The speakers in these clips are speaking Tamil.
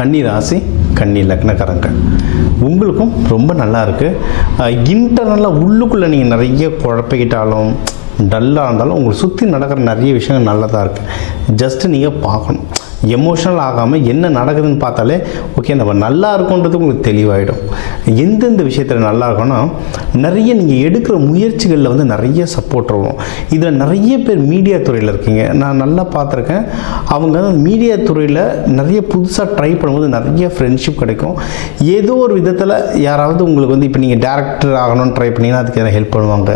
கன்னி ராசி கன்னி லக்னக்காரங்க உங்களுக்கும் ரொம்ப நல்லா இருக்குது. இன்டர்னலாக உள்ளுக்குள்ளே நீங்கள் நிறைய குழப்பிக்கிட்டாலும் டல்லாக இருந்தாலும் உங்களுக்கு சுற்றி நடக்கிற நிறைய விஷயங்கள் நல்லதாக இருக்குது. ஜஸ்ட்டு நீங்கள் பார்க்கணும், எமோஷனல் ஆகாமல் என்ன நடக்குதுன்னு பார்த்தாலே ஓகே நம்ம நல்லா இருக்குன்றது உங்களுக்கு தெளிவாகிடும். எந்தெந்த விஷயத்தில் நல்லா இருக்கும்னா நிறைய நீங்கள் எடுக்கிற முயற்சிகளில் வந்து நிறைய சப்போர்ட் வரும். இதில் நிறைய பேர் மீடியா துறையில் இருக்கீங்க, நான் நல்லா பார்த்துருக்கேன். அவங்க மீடியா துறையில் நிறைய புதுசாக ட்ரை பண்ணும்போது நிறைய ஃப்ரெண்ட்ஷிப் கிடைக்கும். ஏதோ ஒரு விதத்தில் யாராவது உங்களுக்கு வந்து இப்போ நீங்கள் டேரக்டர் ஆகணும்னு ட்ரை பண்ணிங்கன்னா அதுக்கு எதனா ஹெல்ப் பண்ணுவாங்க.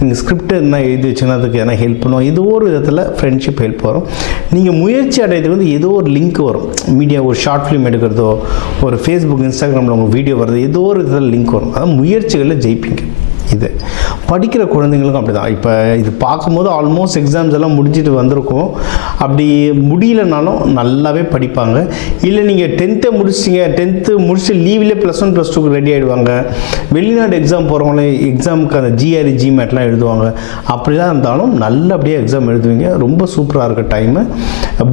நீங்கள் ஸ்கிரிப்ட் எதனா எழுதி வச்சுன்னா அதுக்கு எதனா ஹெல்ப் பண்ணுவாங்க. ஏதோ ஒரு விதத்தில் ஃப்ரெண்ட்ஷிப் ஹெல்ப் வரும். நீங்கள் முயற்சி அடையிறதுக்கு வந்து ஏதோ ஒரு லிங்க் வரும். மீடியா ஒரு ஷார்ட் ஃபிலிம் எடுக்கிறதோ, ஒரு ஃபேஸ்புக் இன்ஸ்டாகிராமில் உங்கள் வீடியோ வருது, ஏதோ ஒரு இதில் லிங்க் வரும். அதான் முயற்சிகளில் ஜெயிப்பீங்க. இது படிக்கிற குழந்தைங்களுக்கும் அப்படி தான். இப்போ இது பார்க்கும்போது ஆல்மோஸ்ட் எக்ஸாம்ஸ் எல்லாம் முடிஞ்சிட்டு வந்திருக்கும். அப்படி முடியலனாலும் நல்லாவே படிப்பாங்க. இல்லை நீங்கள் 10th முடிச்சிட்டிங்க, 10th முடிச்சு லீவ்லேயே +1 +2க்கு ரெடி ஆகிடுவாங்க. வெளிநாடு எக்ஸாம் போகிறவங்களே எக்ஸாமுக்கு அந்த GRE GMATலாம் எழுதுவாங்க. அப்படிலாம் இருந்தாலும் நல்லபடியாக எக்ஸாம் எழுதுவீங்க. ரொம்ப சூப்பராக இருக்க டைமு.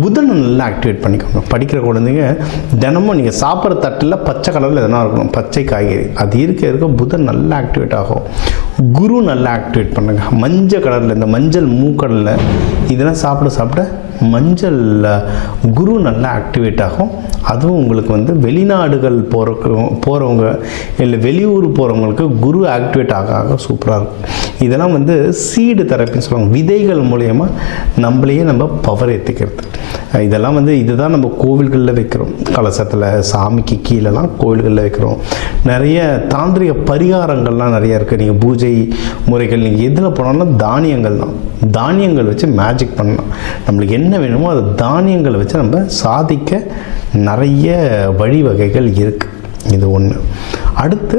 புதனை நல்லா ஆக்டிவேட் பண்ணிக்கோங்க. படிக்கிற குழந்தைங்க தினமும் நீங்கள் சாப்பிட்ற தட்டில் பச்சை கலரில் எதனா இருக்கணும், பச்சை காய்கறி. அது இருக்க புதன் நல்லா ஆக்டிவேட் ஆகும். குரு நல்லா ஆக்டிவேட் பண்ணுங்க. மஞ்சள் கலரில் இந்த மஞ்சள் மூக்கடலை இதெல்லாம் சாப்பிட மஞ்சள் குரு நல்லா ஆக்டிவேட் ஆகும். அதுவும் உங்களுக்கு வந்து வெளிநாடுகள் போகிறவங்க இல்லை வெளியூர் போகிறவங்களுக்கு குரு ஆக்டிவேட் ஆக சூப்பராக இருக்கும். இதெல்லாம் வந்து சீடு தெரப்பின்னு சொல்லுவாங்க. விதைகள் மூலயமா நம்மளையே நம்ம பவர் ஏற்றிக்கிறது. இதெல்லாம் வந்து இதுதான் நம்ம கோவில்களில் வைக்கிறோம். கலசத்தில் சாமிக்கு கீழெல்லாம் கோவில்களில் வைக்கிறோம். நிறைய தாந்திரிக பரிகாரங்கள்லாம் நிறைய இருக்குது. நீங்கள் பூஜை முறைகள் நீங்கள் எதில் போனாலும் தானியங்கள் தான். தானியங்கள் வச்சு மேஜிக் பண்ணலாம். நம்மளுக்கு என்ன வேணுமோ அது தானியங்களை வச்சு நம்ம சாதிக்க நிறைய வழிவகைகள் இருக்குது. இது ஒன்று. அடுத்து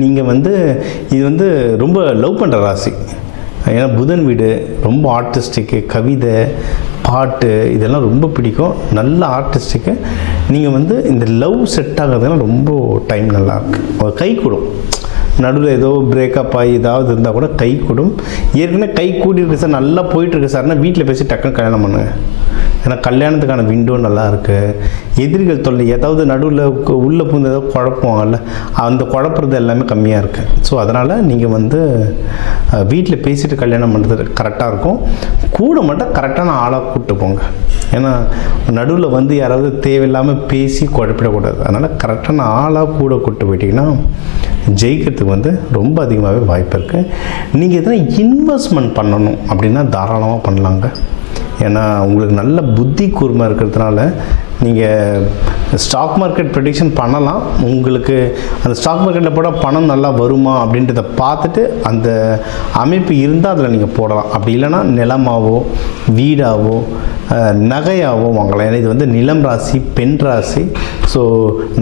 நீங்கள் வந்து இது வந்து ரொம்ப லவ் பண்ணுற ராசி. ஏன்னா புதன் வீடு ரொம்ப ஆர்டிஸ்டிக்கு, கவிதை பாட்டு இதெல்லாம் ரொம்ப பிடிக்கும். நல்ல ஆர்டிஸ்டிக்கு. நீங்கள் வந்து இந்த லவ் செட் ஆகிறதுலாம் ரொம்ப டைம் நல்லாயிருக்கு. கை கூடும். நடுவில் ஏதோ பிரேக்கப் ஆகி ஏதாவது இருந்தால் கூட கை கூடும். ஏற்கனவே கை கூடியிருக்கு சார், நல்லா போயிட்டுருக்கு சார்னா வீட்டில் பேசி டக்குன்னு கல்யாணம் பண்ணுங்க. ஏன்னா கல்யாணத்துக்கான விண்டோ நல்லா இருக்குது. எதிரிகள் தொல்லை ஏதாவது நடுவில் உள்ளே பூந்து ஏதாவது குழப்புவாங்கல்ல, அந்த குழப்புறது எல்லாமே கம்மியாக இருக்குது. ஸோ அதனால் நீங்கள் வந்து வீட்டில் பேசிட்டு கல்யாணம் பண்ணுறது கரெக்டாக இருக்கும். கூட மட்டும் கரெக்டான ஆளாக கூப்பிட்டு போங்க. ஏன்னா நடுவில் வந்து யாராவது தேவையில்லாமல் பேசி குழப்பிடக்கூடாது. அதனால் கரெக்டான ஆளாக கூட கூப்பிட்டு போயிட்டீங்கன்னா ஜெயிக்கிறதுக்கு வந்து ரொம்ப அதிகமாகவே வாய்ப்பு இருக்குது. நீங்கள் எதனா இன்வெஸ்ட்மெண்ட் பண்ணணும் அப்படின்னா தாராளமாக பண்ணலாங்க. ஏன்னா உங்களுக்கு நல்ல புத்தி கூர்மை இருக்கிறதுனால நீங்கள் ஸ்டாக் மார்க்கெட் ப்ரெடிக்ஷன் பண்ணலாம். உங்களுக்கு அந்த ஸ்டாக் மார்க்கெட்டில் போட பணம் நல்லா வருமா அப்படின்றத பார்த்துட்டு அந்த அமைப்பு இருந்தால் அதில் நீங்கள் போடலாம். அப்படி இல்லைன்னா நிலமாவோ வீடாவோ நகையாவோ வாங்கலாம். ஏன்னா இது வந்து நிலம் ராசி, பெண் ராசி. ஸோ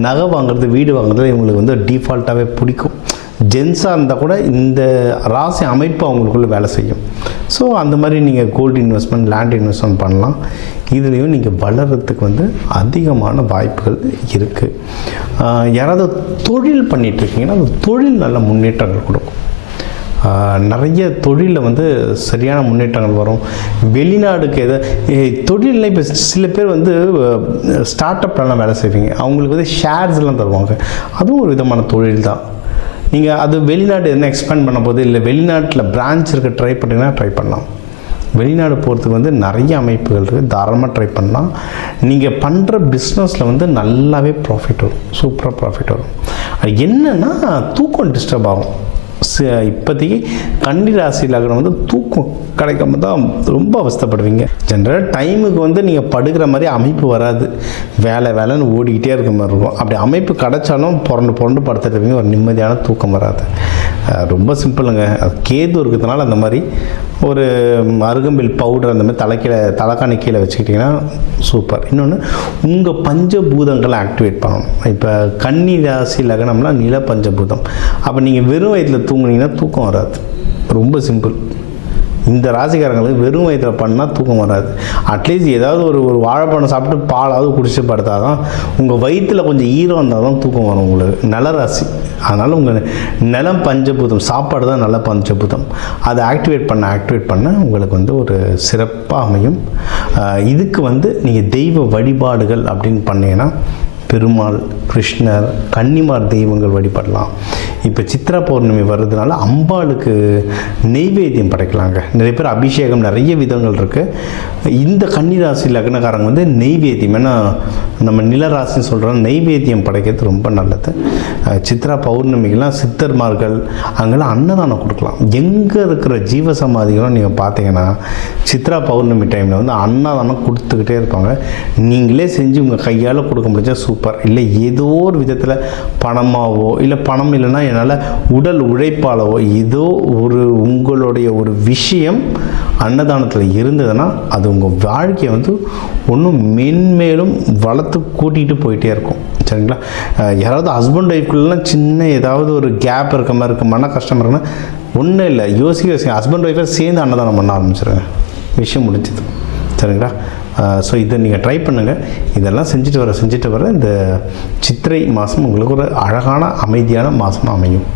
நகை வாங்குறது, வீடு வாங்குறது இவங்களுக்கு வந்து டிஃபால்ட்டாகவே பிடிக்கும். ஜென்ஸாக இருந்தால் கூட இந்த ராசி அமைப்பு அவங்களுக்குள்ளே வேலை செய்யும். ஸோ அந்த மாதிரி நீங்கள் கோல்டு இன்வெஸ்ட்மெண்ட், லேண்ட் இன்வெஸ்ட்மெண்ட் பண்ணலாம். இதுலேயும் நீங்கள் வளர்கிறதுக்கு வந்து அதிகமான வாய்ப்புகள் இருக்குது. யாராவது தொழில் பண்ணிகிட்ருக்கீங்கன்னா அந்த தொழில் நல்ல முன்னேற்றங்கள் கொடுக்கும். நிறைய தொழிலில் வந்து சரியான முன்னேற்றங்கள் வரும். வெளிநாடுக்கு தொழிலில் இப்போ சில பேர் வந்து ஸ்டார்ட் அப்லாம் வேலை செய்வீங்க. அவங்களுக்கு வந்து ஷேர்ஸ்லாம் தருவாங்க. அதுவும் ஒரு விதமான தொழில் தான். நீங்கள் அது வெளிநாடு என்ன எக்ஸ்பேண்ட் பண்ண போது, இல்லை வெளிநாட்டில் பிரான்ச் இருக்க ட்ரை பண்ணிங்கன்னா ட்ரை பண்ணலாம். வெளிநாடு போகிறதுக்கு வந்து நிறைய அமைப்புகள் இருக்குது. தாராளமாக ட்ரை பண்ணலாம். நீங்கள் பண்ணுற பிஸ்னஸில் வந்து நல்லாவே ப்ராஃபிட் வரும். சூப்பராக ப்ராஃபிட் வரும். அது என்னென்னா தூக்கம் டிஸ்டர்ப் ஆகும். இப்போதைக்கு கன்னி ராசியில் வந்து தூக்கம் கிடைக்காம தான் ரொம்ப அவஸ்தைப்படுவீங்க. ஜென்ரலாக டைமுக்கு வந்து நீங்கள் படுக்கிற மாதிரி அமைப்பு வராது. வேலைன்னு ஓடிக்கிட்டே இருக்க மாதிரி இருக்கும். அப்படி அமைப்பு கிடைச்சாலும் புரண்டு படுத்துட்டுருவீங்க. ஒரு நிம்மதியான தூக்கம் வராது. ரொம்ப சிம்பிளுங்க. அது கேது இருக்கிறதுனால அந்த மாதிரி ஒரு அருகம்பில் பவுடர் அந்த மாதிரி தலைக்காணி கீழே வச்சுக்கிட்டிங்கன்னா சூப்பர். இன்னொன்று உங்கள் பஞ்சபூதங்களை ஆக்டிவேட் பண்ணணும். இப்போ கன்னி ராசி லக்னம்னா நில பஞ்சபூதம். அப்போ நீங்கள் வெறும் வயிற்றில் தூங்குனீங்கன்னா தூக்கம் வராது. ரொம்ப சிம்பிள். இந்த ராசிக்காரங்களுக்கு வெறும் வயிற்றில் பண்ணால் தூக்கம் வராது. அட்லீஸ்ட் ஏதாவது ஒரு வாழைப்பழம் சாப்பிட்டு பாலாவது குடிச்சு படுத்தால் தான் உங்கள் வயிற்றில் கொஞ்சம் ஈரம் வந்தால் தான் தூக்கம் வரும் உங்களுக்கு. நில ராசி, அதனால் உங்கள் நிலம் பஞ்சபூதம், சாப்பாடு தான் நல்ல பஞ்சபூதம். அதை ஆக்டிவேட் பண்ண உங்களுக்கு வந்து ஒரு சிறப்பாக அமையும். இதுக்கு நீங்கள் தெய்வ வழிபாடுகள் அப்படின்னு பண்ணீங்கன்னா பெருமாள், கிருஷ்ணர், கன்னிமார் தெய்வங்கள் வழிபடலாம். இப்போ சித்ரா பௌர்ணமி வர்றதுனால அம்பாளுக்கு நெய்வேத்தியம் படைக்கலாங்க. நிறைய பேர் அபிஷேகம் நிறைய விதங்கள் இருக்குது. இந்த கன்னிராசி லக்னக்காரங்க நெய்வேத்தியம், ஏன்னா நம்ம நிலராசின்னு சொல்கிறோம், நெய்வேத்தியம் படைக்கிறது ரொம்ப நல்லது. சித்ரா பௌர்ணமிக்கெலாம் சித்தர்மார்கள் அங்கெல்லாம் அன்னதானம் கொடுக்கலாம். எங்கே இருக்கிற ஜீவசமாதிகளும் நீங்கள் பார்த்தீங்கன்னா சித்ரா பௌர்ணமி டைமில் அன்னதானம் கொடுத்துக்கிட்டே இருப்பாங்க. நீங்களே செஞ்சு உங்கள் கையால் கொடுக்க முடிஞ்சா சூப்பர். இல்லை ஏதோ ஒரு விதத்தில் பணமாவோ, இல்லை பணம் இல்லைன்னா என்னால் உடல் உழைப்பாலவோ ஏதோ உங்களுடைய ஒரு விஷயம் அன்னதானத்தில் இருந்ததுன்னா அது உங்கள் வாழ்க்கையை ஒன்றும் மென்மேலும் வளர்த்து கூட்டிகிட்டு போயிட்டே இருக்கும். சரிங்களா? யாராவது ஹஸ்பண்ட் ஒய்ஃப்குள்ளலாம் சின்ன ஏதாவது ஒரு கேப் இருக்க மாதிரி இருக்குது, மன கஷ்டம் இருக்குன்னா ஒன்றும் இல்லை, யோசிக்க ஹஸ்பண்ட் ஒய்ஃபை சேர்ந்து அன்னதானம் பண்ண ஆரம்பிச்சிருங்க, விஷயம் முடிஞ்சது. சரிங்களா? ஸோ இதை நீங்கள் ட்ரை பண்ணுங்கள். இதெல்லாம் செஞ்சுட்டு வர இந்த சித்திரை மாதம் உங்களுக்கு ஒரு அழகான அமைதியான மாதமாக அமையும்.